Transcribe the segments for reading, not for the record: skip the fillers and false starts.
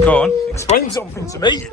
Go on, explain something to me.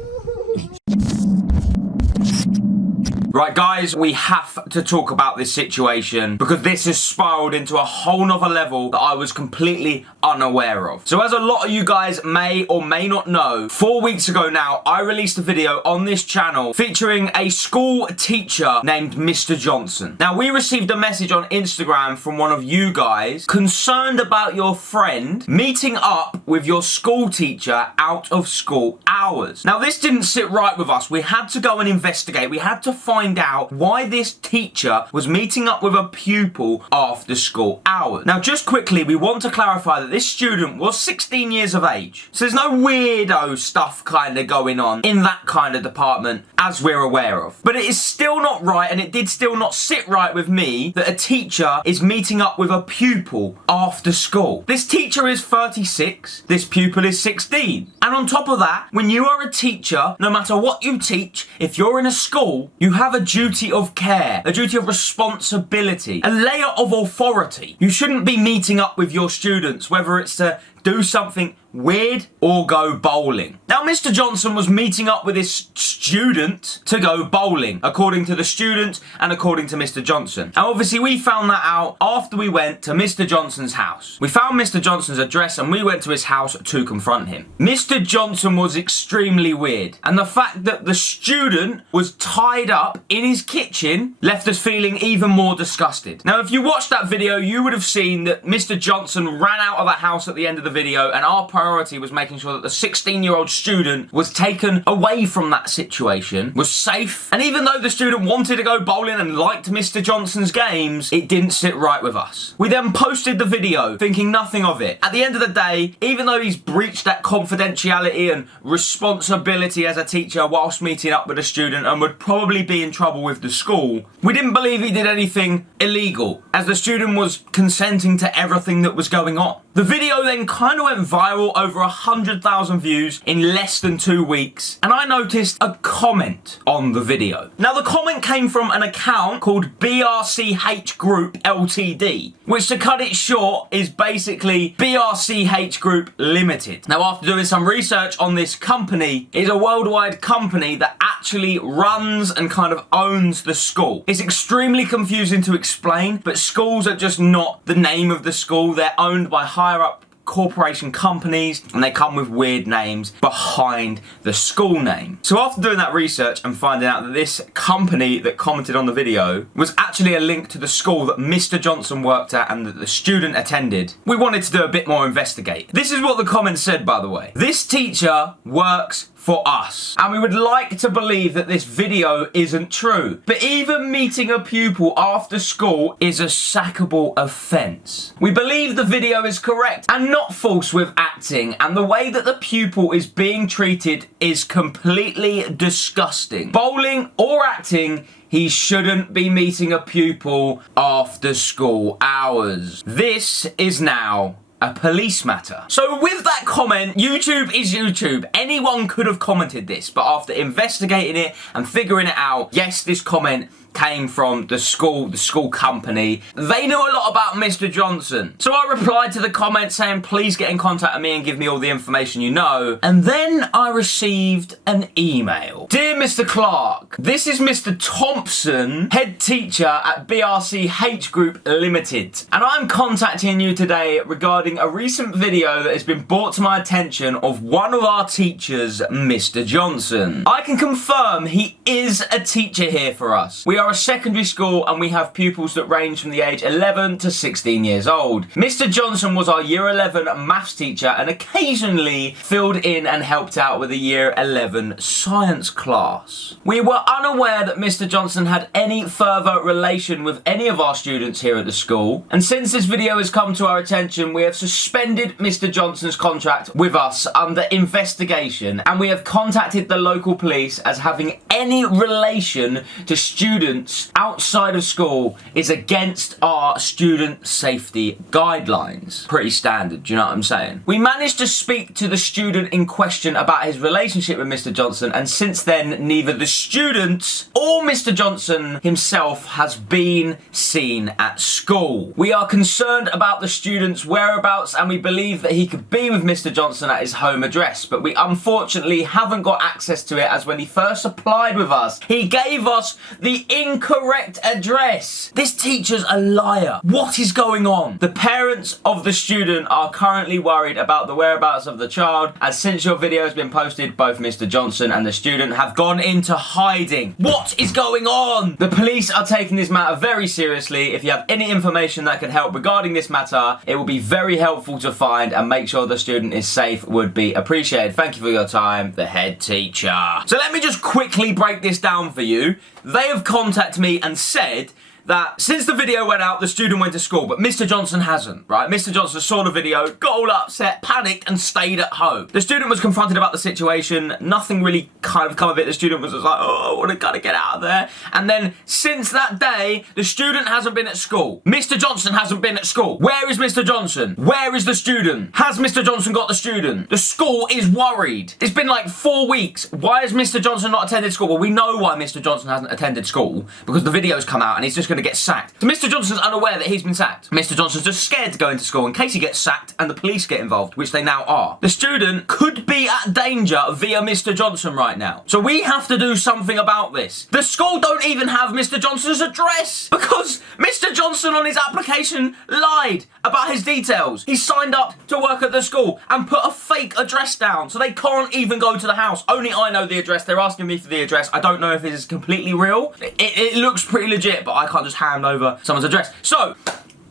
Right, guys, we have to talk about this situation because this has spiraled into a whole nother level that I was completely unaware of. So as a lot of you guys may or may not know, 4 weeks ago now, I released a video on this channel featuring a school teacher named Mr. Johnson. Now, we received a message on Instagram from one of you guys concerned about your friend meeting up with your school teacher out of school hours. Now, this didn't sit right with us. We had to go and investigate. We had to find out why this teacher was meeting up with a pupil after school hours. Now, just quickly, we want to clarify that this student was 16 years of age. So there's no weirdo stuff kind of going on in that kind of department, as we're aware of. But it is still not right, and it did still not sit right with me that a teacher is meeting up with a pupil after school. This teacher is 36, this pupil is 16. And on top of that, when you are a teacher, no matter what you teach, if you're in a school, you have a duty of care, a duty of responsibility, a layer of authority. You shouldn't be meeting up with your students, whether it's to do something weird or go bowling. Now, Mr. Johnson was meeting up with his student to go bowling, according to the student and according to Mr. Johnson. Now, obviously, we found that out after we went to Mr. Johnson's house. We found Mr. Johnson's address and we went to his house to confront him. Mr. Johnson was extremely weird, and the fact that the student was tied up in his kitchen left us feeling even more disgusted. Now, if you watched that video, you would have seen that Mr. Johnson ran out of the house at the end of the video, and our priority was making sure that the 16-year-old student was taken away from that situation, was safe, and even though the student wanted to go bowling and liked Mr. Johnson's games, it didn't sit right with us. We then posted the video thinking nothing of it. At the end of the day, even though he's breached that confidentiality and responsibility as a teacher whilst meeting up with a student and would probably be in trouble with the school, we didn't believe he did anything illegal, as the student was consenting to everything that was going on. The video then kind of went viral, over 100,000 views in less than 2 weeks, and I noticed a comment on the video. Now, the comment came from an account called BRCH Group Ltd, which, to cut it short, is basically BRCH Group Limited. Now, after doing some research on this company, it's a worldwide company that actually runs and kind of owns the school. It's extremely confusing to explain, but schools are just not the name of the school. They're owned by higher up corporation companies, and they come with weird names behind the school name. So after doing that research and finding out that this company that commented on the video was actually a link to the school that Mr. Johnson worked at and that the student attended, we wanted to do a bit more investigate. This is what the comment said, by the way. This teacher works for us, and we would like to believe that this video isn't true, but even meeting a pupil after school is a sackable offence. We believe the video is correct and not false with acting, and the way that the pupil is being treated is completely disgusting. Bowling or acting, he shouldn't be meeting a pupil after school hours. This is now a police matter. So with that comment, YouTube is YouTube. Anyone could have commented this, but after investigating it and figuring it out, yes, this comment came from the school company. They knew a lot about Mr. Johnson. So I replied to the comment saying, please get in contact with me and give me all the information you know. And then I received an email. Dear Mr. Clark, this is Mr. Thompson, head teacher at BRCH Group Limited. And I'm contacting you today regarding a recent video that has been brought to my attention of one of our teachers, Mr. Johnson. I can confirm he is a teacher here for us. We are a secondary school and we have pupils that range from the age 11 to 16 years old. Mr. Johnson was our year 11 maths teacher and occasionally filled in and helped out with a year 11 science class. We were unaware that Mr. Johnson had any further relation with any of our students here at the school, and since this video has come to our attention, we have suspended Mr. Johnson's contract with us under investigation, and we have contacted the local police as having any relation to students students outside of school is against our student safety guidelines. Pretty standard, do you know what I'm saying? We managed to speak to the student in question about his relationship with Mr. Johnson, and since then, neither the students or Mr. Johnson himself has been seen at school. We are concerned about the student's whereabouts, and we believe that he could be with Mr. Johnson at his home address, but we unfortunately haven't got access to it, as when he first applied with us, he gave us the incorrect address. This teacher's a liar. What is going on? The parents of the student are currently worried about the whereabouts of the child, as since your video has been posted, both Mr. Johnson and the student have gone into hiding. What is going on? The police are taking this matter very seriously. If you have any information that can help regarding this matter, it will be very helpful to find, and make sure the student is safe would be appreciated. Thank you for your time, the head teacher. So let me just quickly break this down for you. They have contacted me and said that since the video went out, the student went to school, but Mr. Johnson hasn't, right? Mr. Johnson saw the video, got all upset, panicked, and stayed at home. The student was confronted about the situation. Nothing really kind of come of it. The student was just like, oh, I want to kind of get out of there. And then since that day, the student hasn't been at school. Mr. Johnson hasn't been at school. Where is Mr. Johnson? Where is the student? Has Mr. Johnson got the student? The school is worried. It's been like 4 weeks. Why has Mr. Johnson not attended school? Well, we know why Mr. Johnson hasn't attended school, because the video's come out and he's just going to get sacked. So Mr. Johnson's unaware that he's been sacked. Mr. Johnson's just scared to go into school in case he gets sacked and the police get involved, which they now are. The student could be at danger via Mr. Johnson right now. So we have to do something about this. The school don't even have Mr. Johnson's address, because Mr. Johnson on his application lied about his details. He signed up to work at the school and put a fake address down, so they can't even go to the house. Only I know the address. They're asking me for the address. I don't know if it is completely real. It looks pretty legit, but I can't just hand over someone's address. So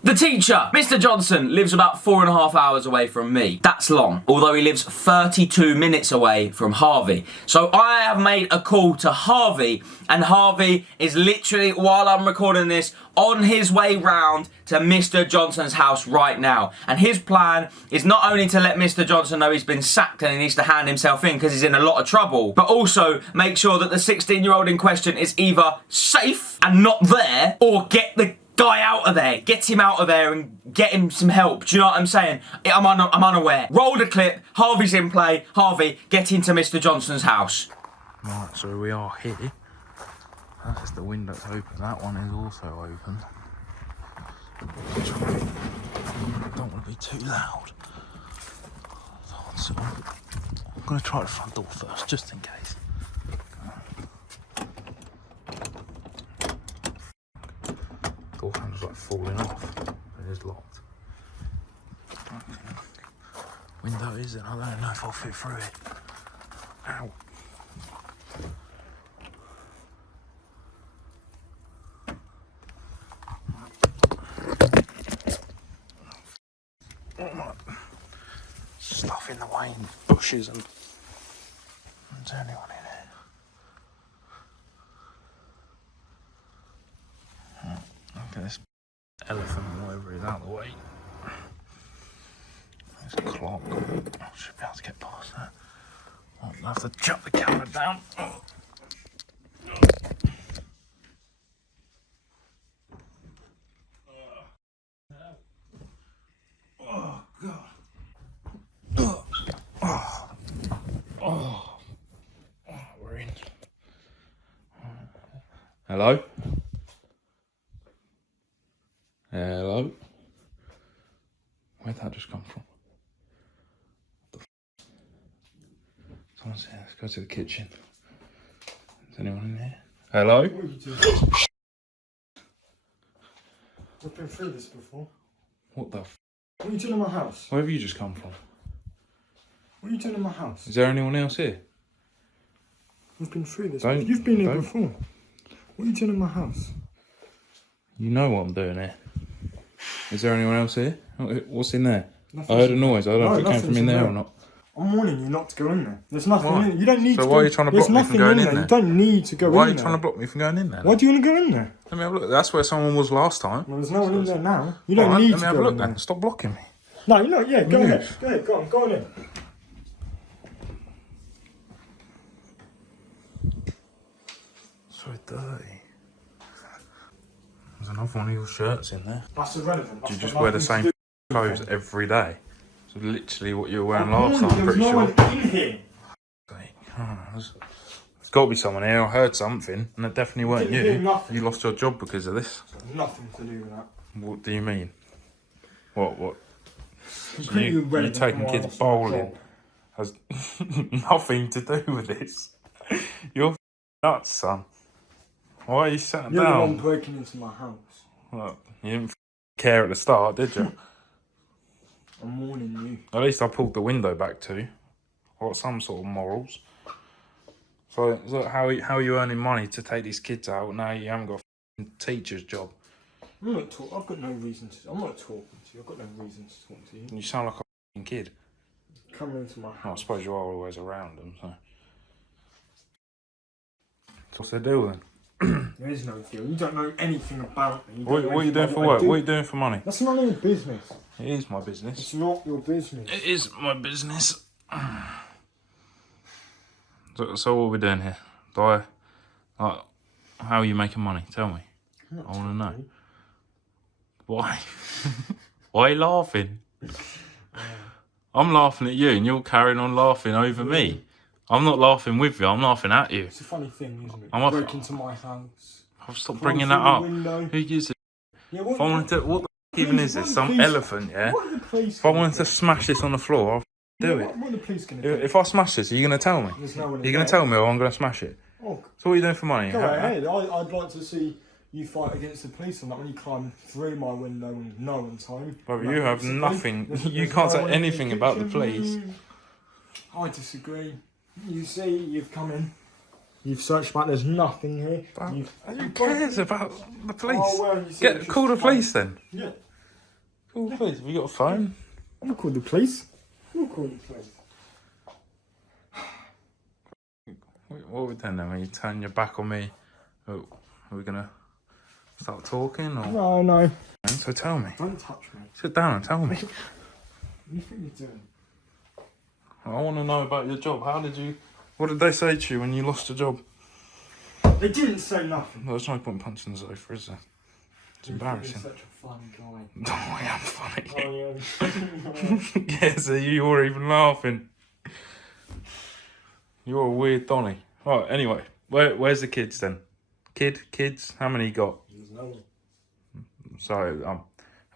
the teacher, Mr. Johnson, lives about 4.5 hours away from me. That's long, although he lives 32 minutes away from Harvey. So I have made a call to Harvey, and Harvey is literally, while I'm recording this, on his way round to Mr. Johnson's house right now. And his plan is not only to let Mr. Johnson know he's been sacked and he needs to hand himself in because he's in a lot of trouble, but also make sure that the 16-year-old in question is either safe and not there, or get the guy out of there. Get him out of there and get him some help. Do you know what I'm saying? I'm unaware. Roll the clip. Harvey's in play. Harvey, get into Mr. Johnson's house. Right, so we are here. That's the window's open. That one is also open. Don't want to be too loud. So I'm going to try the front door first, just in case. Door handle's like falling off. It is locked. Window is it? I don't know if I'll fit through it. Ow. Stuff in the way and bushes and is there anyone in here? Okay, this elephant or whatever is out of the way. There's a clock. I should be able to get past that. I'll have to chuck the camera down. Oh God. We're in. Hello? Hello? Where'd that just come from? What the Someone's here. Let's go to the kitchen. Is anyone in here? Hello? What are you doing? I've been through this before. What the What are you doing in my house? Where have you just come from? What are you doing in my house? Is there anyone else here? We've been through this. Don't- You've been here don't- before. What are you doing in my house? You know what I'm doing here. Is there anyone else here? What's in there? Nothing. I heard a noise. I don't know if it came nothing's from in there or there. not. I'm warning you not to go in there. There's nothing Why? in there. You don't need So to why go. are you trying to There's block me from nothing going in in there. there? You don't need to go Why are in you there. trying to block me from going in there? Why do you want to go in there? Let me have a look. That's where someone was last time. Well, there's no one in there now. You don't Alright, need let to me have a go look in then. there. Stop blocking me. No, you know, yeah, go Move. ahead. Go ahead, go on in. So dirty. another one of your shirts in there. That's irrelevant. Do you just wear the same clothes every day? So literally what you were wearing last time, I'm pretty sure. There's no one in here. There's got to be someone here. I heard something, and it definitely weren't Didn't hear you. nothing. You lost your job because of this. It's got nothing to do with that. What do you mean? What? So Pretty you irrelevant taking why I kids lost my bowling job. has nothing to do with this. You're nuts, son. Why are you sitting You're the one down? breaking into my house. Well, you didn't care at the start, did you? I'm warning you. At least I pulled the window back too. I got some sort of morals. So how are you earning money to take these kids out now you haven't got a teacher's job? I'm not talking. I've got no reason to. I'm not talking to you. I've got no reason to talk to you. You sound like a kid. Come into my Well, I house. suppose you are always around them, so. So what's the deal then? There is no deal. You don't know anything about me. What are you doing for work? What are you doing for money? That's none of your business. It is my business. It's not your business. It is my business. So what are we doing here? How are you making money? Tell me. I want to know. Why? Why are you laughing? I'm laughing at you and you're carrying on laughing over me. I'm not laughing with you, I'm laughing at you. It's a funny thing, isn't it? I'm Break into my house. I've stopped bringing that up. Who uses it? Yeah, If I wanted to, what the f even is this? Some elephant, yeah? What are the police If I wanted to smash this on the floor, I'll do it. What are the police going to do? If I smash this, are you going to tell me? There's no one in You're going to there. tell me or I'm going to smash it? Oh, So what are you doing for money? go ahead. I'd like to see you fight against the police on that when you climb through my window and no one's home. But you have Disagree. nothing. You There's can't no say one in anything the about the kitchen. police. I disagree. You see, you've come in. You've searched back. There's nothing here. Who cares about the police? Oh, well, you see, Call the police then. Yeah. Call the police. Have you got a phone? We'll call the police. We'll call the police. What are we doing then? Are you turning your back on me? Oh, are we gonna start talking or? No. So tell me. Don't touch me. Sit down and tell me. What do you think you're doing? I want to know about your job. What did they say to you when you lost your job? They didn't say nothing. There's no point punching the sofa, is there? It's embarrassing. You're such a fun guy. Oh, I am funny. Oh, yeah. Yeah, so you were even laughing. You're a weird Donny. Right, anyway, where's the kids then? Kids? How many you got? There's no one. So,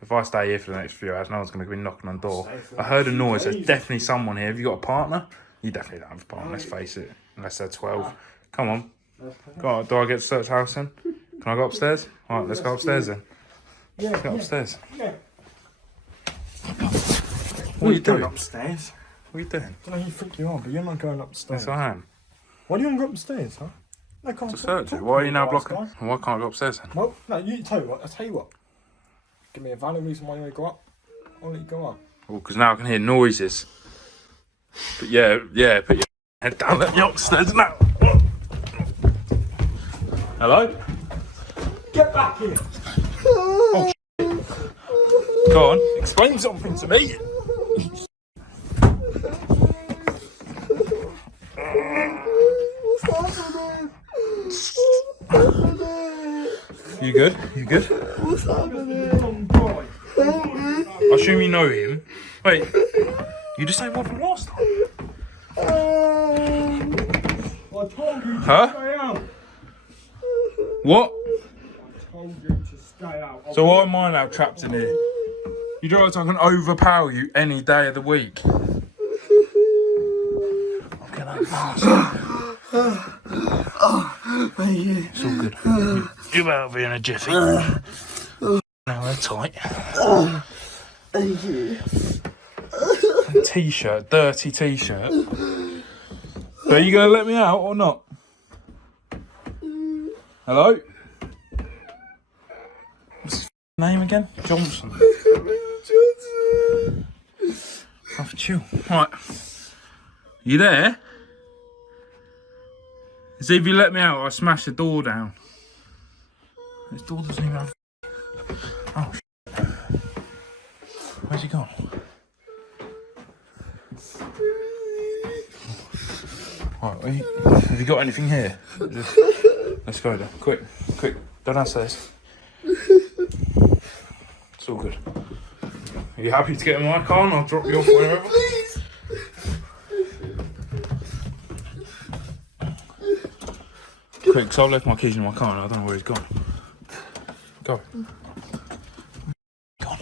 if I stay here for the next few hours, no one's going to be knocking on the door. Stay for I heard a few noise. There's days. definitely someone here. Have you got a partner? You definitely don't have a partner, let's face it. Unless they're 12. Come on. Go on. Do I get to search the house then? Can I go upstairs? Alright, let's go upstairs then. Yeah, Let's go upstairs. Yeah. What are you going doing? upstairs? What are you doing? I don't know who you think you are, but you're not going upstairs. Yes, I am. Why do you want to go upstairs, huh? No, can't To search it. Why are you now blocking? Why can't I go upstairs then? Well, no, you tell you what. I'll tell you what. Give me a valid reason why you want to go up. I'll let you go up. Well, because now I can hear noises. But yeah, put your head down. Let me upstairs now. Hello? Get back here! Oh, go on, explain something to me. You good? You good? What's happening? I assume you know him. Wait, you just say what from last time? I told you to Huh? stay out. What? I told you to stay out. So why am I now trapped in here? You realise I can overpower you any day of the week. It's all good. You better be in a jiffy. Now they're tight. T-shirt, dirty T-shirt. So are you going to let me out or not? Hello? What's his name again? Johnson. Have a chill. Right. You there? See if you let me out, I'll smash the door down. This door doesn't even have... Oh, shit. Where's he gone? Right, have you got anything here? Let's go then. Quick. Don't answer this. It's all good. Are you happy to get in my car and I'll drop you off wherever? Please. Quick, 'cause I've left my keys in my car and I don't know where he's gone. Go. Gone.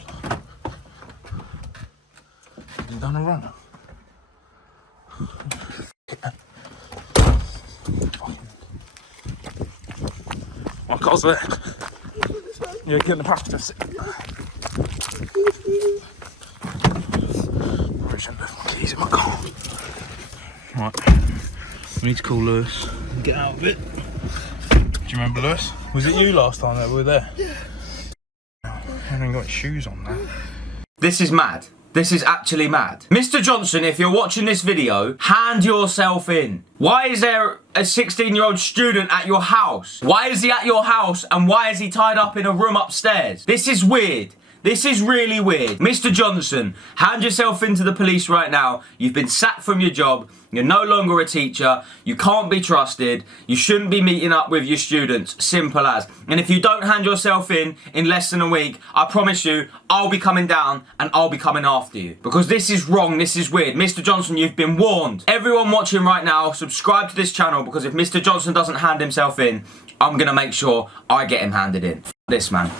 Has he done a run? My car's there. Yeah, get in the passenger seat. I shouldn't have my keys in my car. Right. We need to call Lewis and get out of it. Do you remember Lewis? Was it you last time that we were there? Yeah. I haven't got shoes on now. This is mad. This is actually mad. Mr. Johnson, if you're watching this video, hand yourself in. Why is there a 16-year-old student at your house? Why is he at your house and why is he tied up in a room upstairs? This is weird. This is really weird. Mr. Johnson, hand yourself into the police right now. You've been sacked from your job. You're no longer a teacher. You can't be trusted. You shouldn't be meeting up with your students. Simple as. And if you don't hand yourself in less than a week, I promise you, I'll be coming down and I'll be coming after you. Because this is wrong. This is weird. Mr. Johnson, you've been warned. Everyone watching right now, subscribe to this channel because if Mr. Johnson doesn't hand himself in, I'm going to make sure I get him handed in. F this, man.